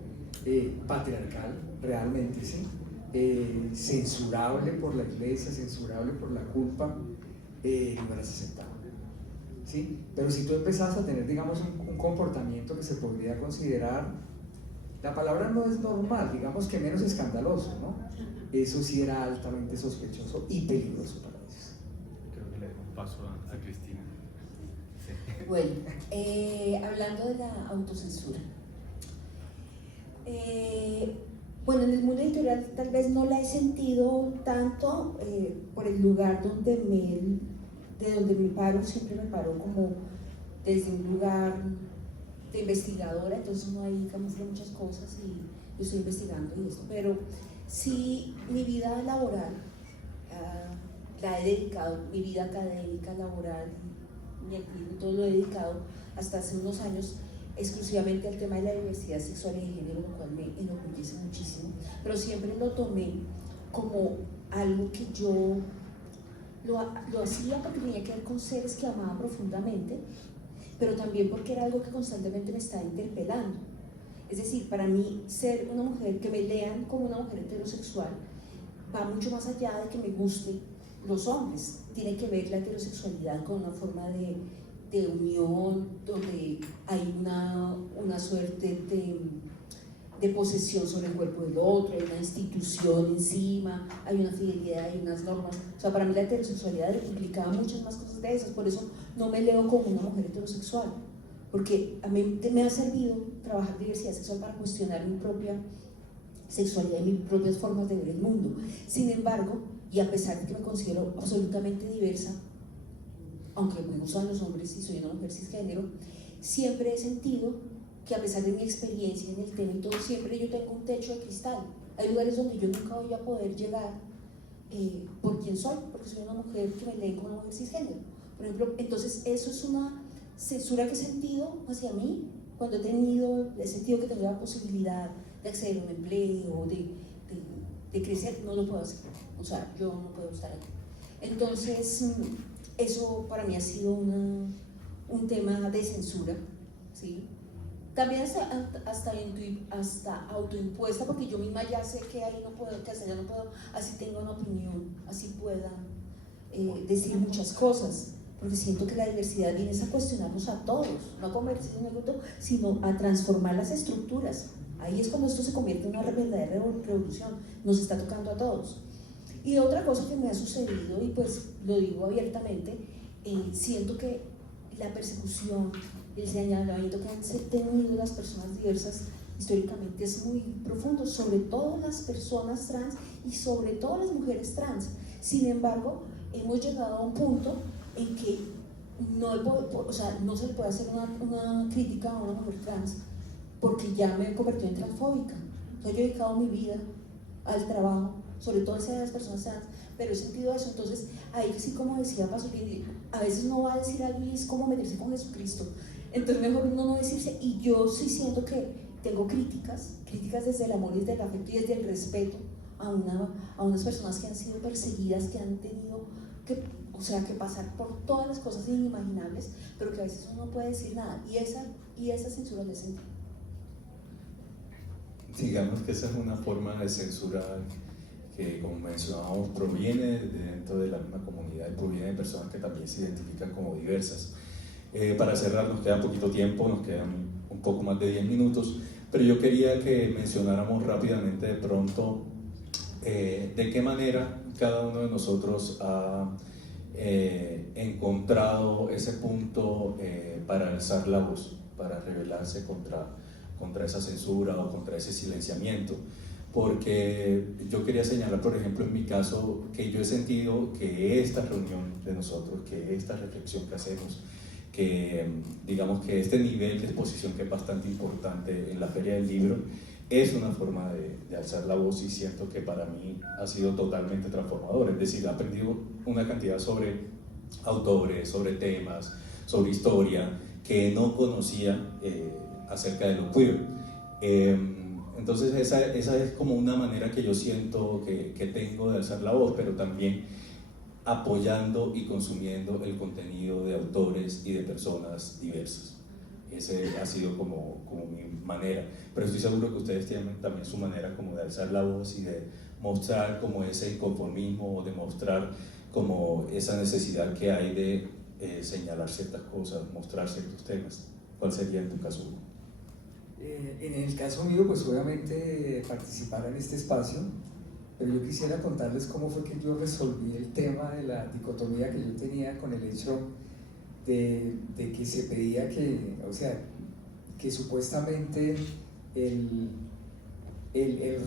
patriarcal realmente, ¿sí? Censurable por la iglesia, censurable por la culpa, no eras aceptado, ¿sí? Pero si tú empezabas a tener, digamos, un comportamiento que se podría considerar, la palabra no es normal, digamos que menos escandaloso, ¿no? Eso sí era altamente sospechoso y peligroso para ellos. Creo que le dejo un paso a Cristina. Sí. Bueno, hablando de la autocensura. Bueno, en el mundo editorial tal vez no la he sentido tanto por el lugar de donde me paro, siempre me paro como desde un lugar de investigadora, entonces no hay camufla muchas cosas y yo estoy investigando y esto, pero sí mi vida laboral la he dedicado, mi vida académica, laboral, mi activismo, todo lo he dedicado hasta hace unos años exclusivamente al tema de la diversidad sexual y de género, lo cual me enorgullece muchísimo, pero siempre lo tomé como algo que yo lo hacía porque tenía que ver con seres que amaba profundamente, pero también porque era algo que constantemente me estaba interpelando. Es decir, para mí ser una mujer, que me lean como una mujer heterosexual, va mucho más allá de que me gusten los hombres. Tiene que ver la heterosexualidad con una forma de unión, donde hay una suerte de posesión sobre el cuerpo del otro, hay una institución encima, hay una fidelidad, hay unas normas. O sea, para mí la heterosexualidad implicaba muchas más cosas de esas, por eso no me leo como una mujer heterosexual, porque a mí me ha servido trabajar diversidad sexual para cuestionar mi propia sexualidad y mis propias formas de ver el mundo. Sin embargo, y a pesar de que me considero absolutamente diversa, aunque me gustan los hombres y soy una mujer cisgénero, siempre he sentido que a pesar de mi experiencia en el tema y todo, siempre yo tengo un techo de cristal. Hay lugares donde yo nunca voy a poder llegar por quien soy, porque soy una mujer que me leen como una mujer cisgénero. Por ejemplo, entonces eso es una censura que he sentido hacia mí cuando he sentido que tengo la posibilidad de acceder a un empleo, de crecer, no lo puedo hacer. O sea, yo no puedo estar aquí. Entonces, eso para mí ha sido un tema de censura, ¿sí? También hasta autoimpuesta, porque yo misma ya sé que ahí no puedo, que hasta allá no puedo, así tengo una opinión, así pueda decir muchas cosas, porque siento que la diversidad viene a cuestionarnos a todos, no a convertirse en un gusto, sino a transformar las estructuras. Ahí es cuando esto se convierte en una verdadera revolución, nos está tocando a todos. Y otra cosa que me ha sucedido, y pues lo digo abiertamente, siento que la persecución, el señalamiento que han tenido las personas diversas históricamente es muy profundo, sobre todo las personas trans y sobre todo las mujeres trans. Sin embargo, hemos llegado a un punto en que no se le puede hacer una crítica a una mujer trans porque ya me he convertido en transfóbica. O sea, yo he dedicado mi vida al trabajo, sobre todo hacia las personas trans, pero he sentido eso. Entonces, ahí sí, como decía Pasolini, a veces no va a decir algo y es como meterse con Jesucristo. Entonces, mejor uno no decirse. Y yo sí siento que tengo críticas desde el amor, desde el afecto y desde el respeto a unas personas que han sido perseguidas, que han tenido que pasar por todas las cosas inimaginables, pero que a veces uno no puede decir nada. Y esa censura la sentí. Digamos que esa es una forma de censura que, como mencionábamos, proviene de dentro de la misma comunidad y proviene de personas que también se identifican como diversas. Para cerrar, nos queda poquito tiempo, nos quedan un poco más de 10 minutos, pero yo quería que mencionáramos rápidamente de pronto de qué manera cada uno de nosotros ha encontrado ese punto para alzar la voz, para rebelarse contra esa censura o contra ese silenciamiento. Porque yo quería señalar, por ejemplo, en mi caso, que yo he sentido que esta reunión de nosotros, que esta reflexión que hacemos, que digamos que este nivel de exposición que es bastante importante en la Feria del Libro, es una forma de alzar la voz, y siento que para mí ha sido totalmente transformador. Es decir, he aprendido una cantidad sobre autores, sobre temas, sobre historia, que no conocía acerca de lo queer. Entonces esa es como una manera que yo siento que tengo de alzar la voz, pero también apoyando y consumiendo el contenido de autores y de personas diversas. Ese ha sido como mi manera, pero estoy seguro que ustedes tienen también su manera como de alzar la voz y de mostrar como ese inconformismo o de mostrar como esa necesidad que hay de señalar ciertas cosas, mostrar ciertos temas. ¿Cuál sería en tu caso? En el caso mío, pues obviamente participar en este espacio, pero yo quisiera contarles cómo fue que yo resolví el tema de la dicotomía que yo tenía con el hecho de que se pedía que, o sea, que supuestamente el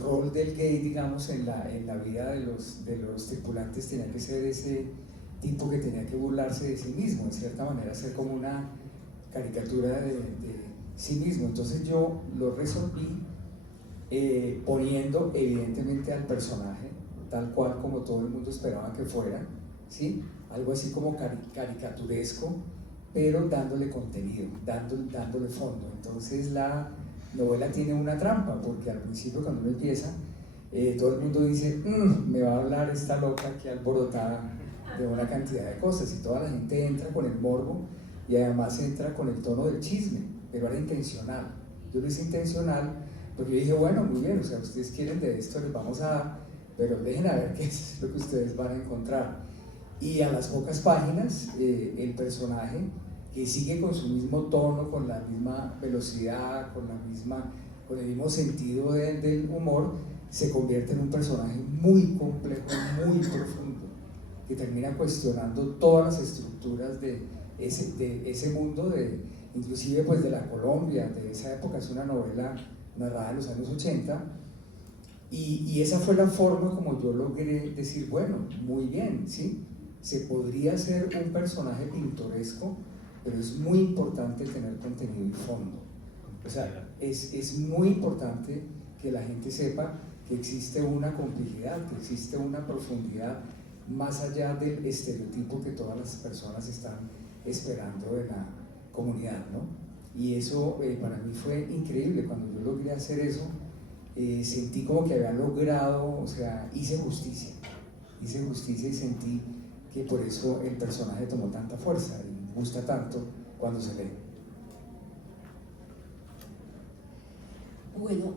rol del gay, digamos, en la vida de los tripulantes tenía que ser ese tipo que tenía que burlarse de sí mismo, en cierta manera, ser como una caricatura de sí mismo. Entonces yo lo resolví poniendo evidentemente al personaje tal cual como todo el mundo esperaba que fuera, ¿sí? Algo así como caricaturesco, pero dándole contenido, dándole fondo. Entonces la novela tiene una trampa, porque al principio cuando uno empieza, todo el mundo dice, me va a hablar esta loca que alborotada de una cantidad de cosas, y toda la gente entra con el morbo y además entra con el tono del chisme, pero era intencional. Yo lo hice intencional porque yo dije, bueno, muy bien, o sea, ustedes quieren de esto, les vamos a dar, pero dejen a ver qué es lo que ustedes van a encontrar. Y a las pocas páginas, el personaje, que sigue con su mismo tono, con la misma velocidad, con el mismo sentido del humor, se convierte en un personaje muy complejo, muy profundo, que termina cuestionando todas las estructuras de ese mundo, inclusive pues de la Colombia, de esa época. Es una novela narrada en los años 80, y esa fue la forma como yo logré decir, bueno, muy bien, ¿sí? Se podría hacer un personaje pintoresco, pero es muy importante tener contenido y fondo. O sea, es muy importante que la gente sepa que existe una complejidad, que existe una profundidad más allá del estereotipo que todas las personas están esperando de la comunidad, ¿no? Y eso para mí fue increíble. Cuando yo logré hacer eso, sentí como que había logrado, o sea, hice justicia y sentí que por eso el personaje tomó tanta fuerza y gusta tanto cuando se lee. Bueno,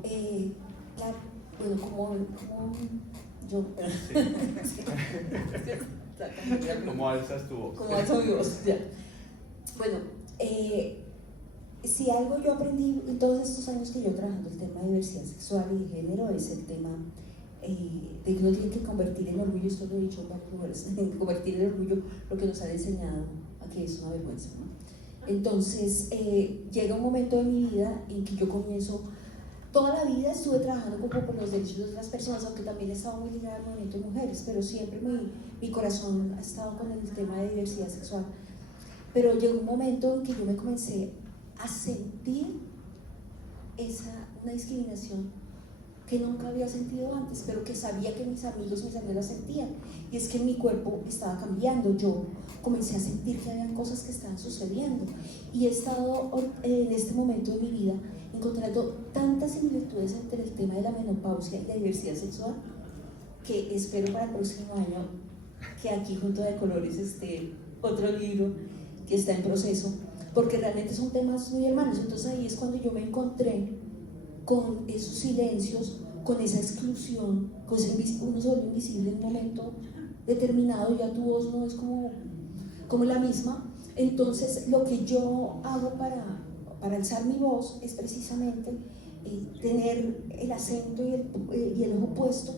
como yo... ¿Cómo alzas tu voz? Como alzo mi voz, ya. Bueno, si algo yo aprendí en todos estos años que yo trabajando el tema de diversidad sexual y de género, es el tema de que uno tiene que convertir en orgullo, esto lo he dicho en varios lugares, convertir en orgullo lo que nos han enseñado a que es una vergüenza, ¿no? Entonces llega un momento de mi vida en que yo comienzo, toda la vida estuve trabajando como por los derechos de otras personas, aunque también he estado muy ligada al movimiento de mujeres, pero siempre mi corazón ha estado con el tema de diversidad sexual. Pero llegó un momento en que yo me comencé a sentir una discriminación que nunca había sentido antes, pero que sabía que mis amigos, mis amigas sentían, y es que mi cuerpo estaba cambiando. Yo comencé a sentir que había cosas que estaban sucediendo, y he estado en este momento de mi vida encontrando tantas similitudes entre el tema de la menopausia y la diversidad sexual, que espero para el próximo año que aquí junto de Colores esté otro libro que está en proceso, porque realmente son temas muy hermanos. Entonces ahí es cuando yo me encontré con esos silencios, con esa exclusión, con uno se vuelve invisible en un momento determinado, ya tu voz no es como la misma. Entonces lo que yo hago para alzar mi voz es precisamente tener el acento y el ojo puesto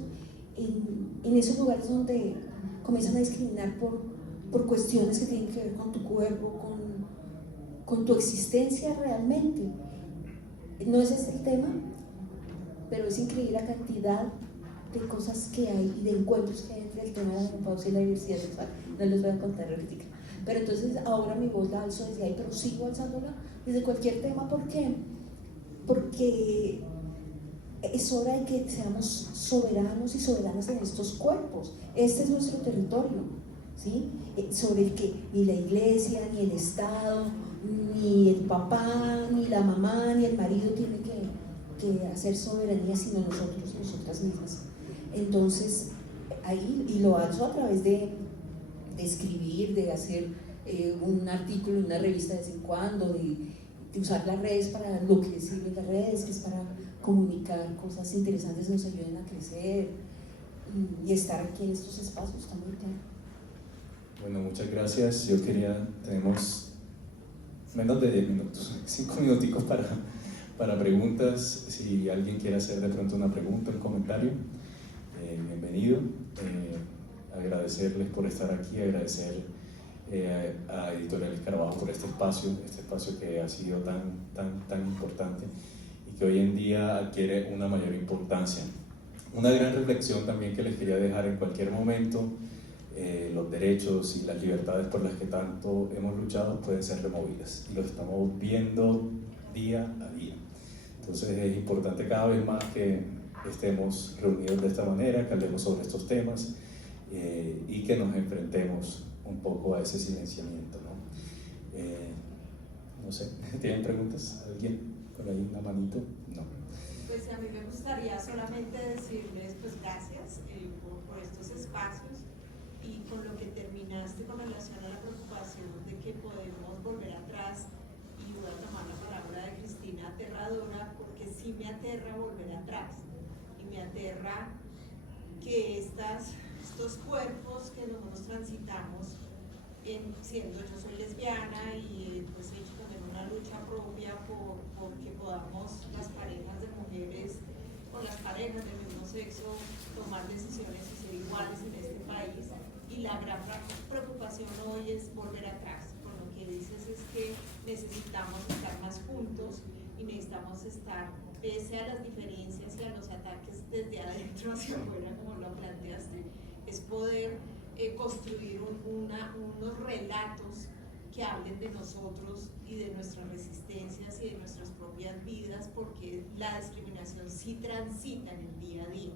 en esos lugares donde comienzan a discriminar por cuestiones que tienen que ver con tu cuerpo, con tu existencia realmente. No ese es el tema, pero es increíble la cantidad de cosas que hay y de encuentros que hay entre el tema de la menopausia y la diversidad sexual. No les voy a contar ahorita. Pero entonces ahora mi voz la alzo desde ahí, pero sigo alzándola desde cualquier tema. ¿Por qué? Porque es hora de que seamos soberanos y soberanas en estos cuerpos. Este es nuestro territorio, ¿sí? Sobre el que ni la iglesia, ni el Estado, ni el papá, ni la mamá, ni el marido tiene que hacer soberanía, sino nosotros, nosotras mismas. Entonces, ahí, y lo hago a través de escribir, de hacer un artículo en una revista de vez en cuando, de usar las redes para lo que sirven las redes, que es para comunicar cosas interesantes que nos ayuden a crecer y estar aquí en estos espacios también, claro. Bueno, muchas gracias. Tenemos menos de 10 minutos, 5 minuticos para preguntas. Si alguien quiere hacer de pronto una pregunta, un comentario, bienvenido. Agradecerles por estar aquí, agradecer a Editorial Escarabajo por este espacio que ha sido tan importante y que hoy en día adquiere una mayor importancia. Una gran reflexión también que les quería dejar: en cualquier momento los derechos y las libertades por las que tanto hemos luchado pueden ser removidas, y lo estamos viendo día a día. Entonces es importante cada vez más que estemos reunidos de esta manera, que hablemos sobre estos temas y que nos enfrentemos un poco a ese silenciamiento, ¿no? No sé, ¿tienen preguntas? ¿Alguien? ¿Por ahí una manito? No. Pues a mí me gustaría solamente decirles pues gracias por estos espacios, y con lo que terminaste con relación a la preocupación de que podemos volver atrás, y voy a tomar la palabra de Cristina, aterradora, porque sí me aterra volver atrás, y me aterra que estos cuerpos que nosotros transitamos, siendo yo soy lesbiana y pues he hecho también una lucha propia porque podamos las parejas de mujeres o las parejas del mismo sexo tomar decisiones y ser iguales en este país, y la gran preocupación hoy es volver atrás. Con lo que dices es que necesitamos estar más juntos y necesitamos estar, pese a las diferencias y a los ataques desde adentro hacia afuera, como lo planteaste, es poder construir unos relatos que hablen de nosotros y de nuestras resistencias y de nuestras propias vidas, porque la discriminación sí transita en el día a día,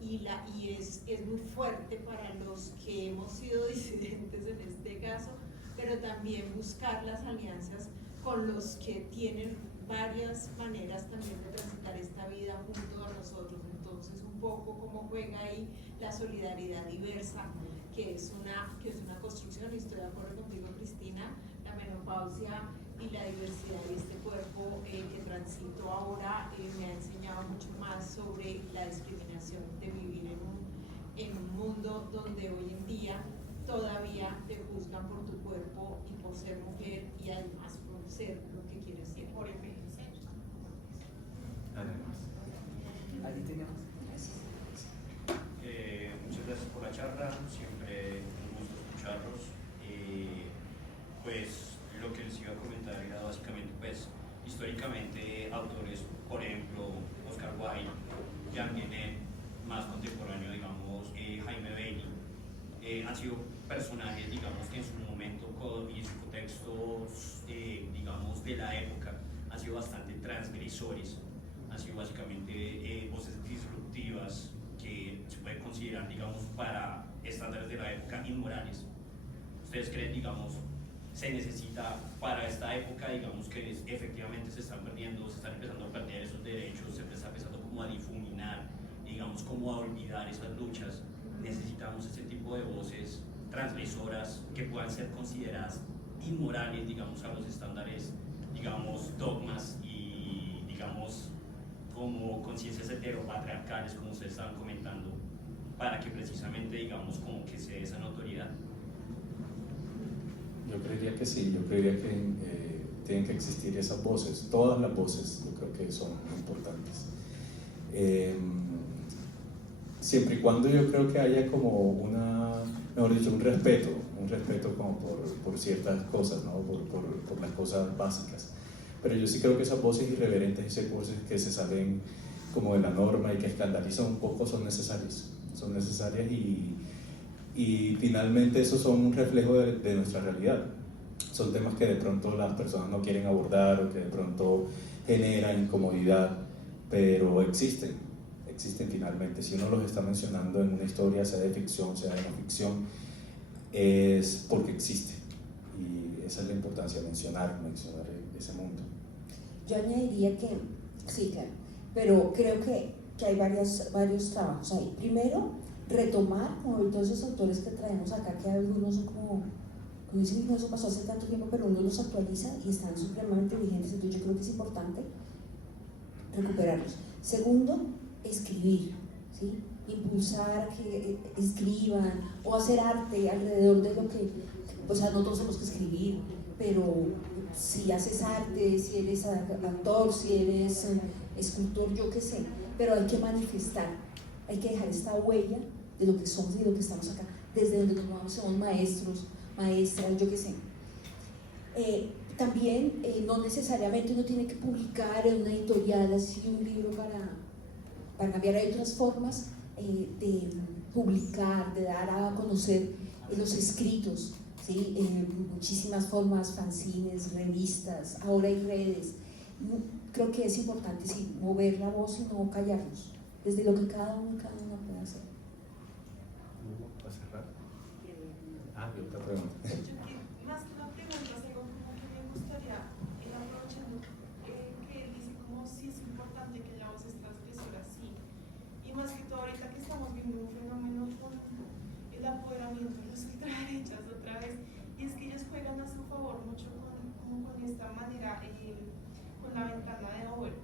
y es muy fuerte para los que hemos sido disidentes en este caso, pero también buscar las alianzas con los que tienen varias maneras también de transitar esta vida junto a nosotros. Entonces, un poco cómo juega ahí la solidaridad diversa, que es una construcción, y estoy de acuerdo contigo, Cristina, la menopausia y la diversidad de este cuerpo que transito ahora me ha enseñado mucho más sobre la discriminación de vivir en un mundo donde hoy en día todavía te juzgan por tu cuerpo y por ser mujer, y además por ser lo que quieres ser, por envejecer. Además. Ahí tenemos. Muchas gracias por la charla, siempre un gusto escucharlos. Pues lo que les iba a comentar era básicamente, pues históricamente autores, por ejemplo, Oscar Wilde, Jean Genet, más contemporáneo, digamos, Jaime Bailey, han sido personajes, digamos, que en su momento y su contextos, digamos, de la época, han sido bastante transgresores, han sido básicamente voces disruptivas que se pueden considerar, digamos, para estándares de la época inmorales. ¿Ustedes creen, digamos, se necesita para esta época, digamos, que efectivamente se están perdiendo, se están empezando a perder esos derechos, se está empezando como a difuminar, digamos, como a olvidar esas luchas? Necesitamos ese tipo de voces transgresoras que puedan ser consideradas inmorales, digamos, a los estándares, digamos, dogmas y, digamos, como conciencias heteropatriarcales, como ustedes estaban comentando, para que precisamente, digamos, como que se dé esa notoriedad. Yo creería que sí, yo creería que tienen que existir esas voces, todas las voces, yo creo que son importantes. Siempre y cuando yo creo que haya como mejor dicho, un respeto como por ciertas cosas, ¿no? por las cosas básicas. Pero yo sí creo que esas voces irreverentes, esas voces que se salen como de la norma y que escandalizan un poco son necesarias y finalmente esos son un reflejo de nuestra realidad. Son temas que de pronto las personas no quieren abordar o que de pronto generan incomodidad, pero existen finalmente. Si uno los está mencionando en una historia, sea de ficción, sea de no ficción, es porque existe, y esa es la importancia, mencionar ese mundo. Yo añadiría que, sí, claro, pero creo que hay varios trabajos ahí. Primero, retomar como todos esos autores que traemos acá, que algunos son como dicen, no, eso pasó hace tanto tiempo, pero uno los actualiza y están supremamente vigentes, entonces yo creo que es importante recuperarlos. Segundo, escribir, ¿sí? Impulsar a que escriban o hacer arte alrededor de lo que, o sea, no todos tenemos que escribir, pero si haces arte, si eres actor, si eres escultor, yo qué sé, pero hay que manifestar, hay que dejar esta huella de lo que somos y de lo que estamos acá, desde donde nos vamos, somos maestros, maestras, yo qué sé. También no necesariamente uno tiene que publicar en una editorial así un libro para cambiar. Hay otras formas de publicar, de dar a conocer los escritos, ¿sí? Muchísimas formas, fanzines, revistas, ahora hay redes. Creo que es importante sí, mover la voz y no callarnos, desde lo que cada uno puede hacer. ¿Para cerrar? Y otra pregunta. Más que una pregunta, es algo como que me gustaría, aprovechando que él dice como sí es importante que la voz es transgresora, sí. Y más que todo ahorita que estamos viendo un fenómeno con el apoderamiento de las ultraderechas otra vez, y es que ellos juegan a su favor mucho con esta manera, con la ventana de Orwell.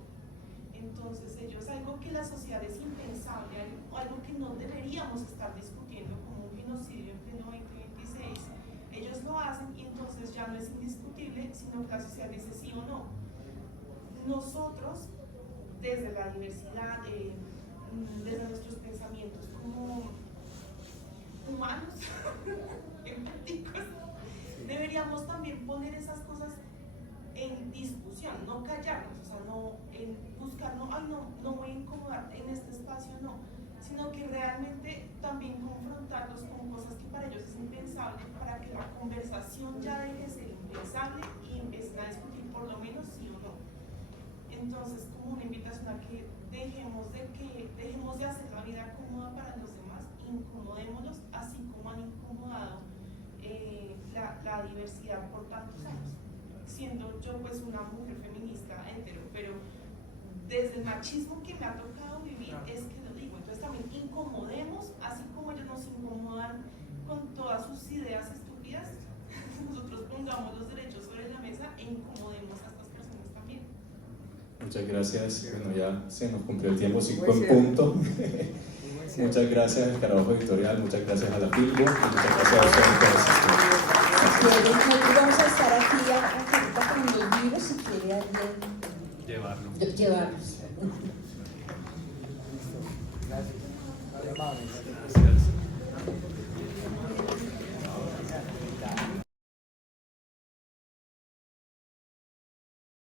Entonces ellos, algo que la sociedad es impensable, algo que no deberíamos estar discutiendo como un genocidio en pleno 2026, ellos lo hacen y entonces ya no es indiscutible, sino que la sociedad dice sí o no. Nosotros, desde la diversidad, desde nuestros pensamientos como humanos, empáticos, deberíamos también poner esas cosas en discusión, no callarnos, o sea, no en buscar, no voy a incomodar en este espacio, no, sino que realmente también confrontarlos con cosas que para ellos es impensable, para que la conversación ya deje de ser impensable y empiecen a discutir por lo menos sí o no. Entonces, como una invitación a que dejemos de hacer la vida cómoda para los demás, incomodémoslos así como han incomodado la diversidad por tantos años. Siendo yo pues una mujer feminista hetero, pero desde el machismo que me ha tocado vivir es que lo digo, entonces también incomodemos, así como ellos nos incomodan con todas sus ideas estúpidas, nosotros pongamos los derechos sobre la mesa e incomodemos a estas personas también. Muchas gracias, bueno ya se nos cumplió el tiempo, 5 en punto. Muchas gracias al Carabajo Editorial, muchas gracias a la Filbo y muchas gracias a ustedes por asistir. Vamos a estar aquí con los libros si quiere alguien Llevarlo. llevarlos.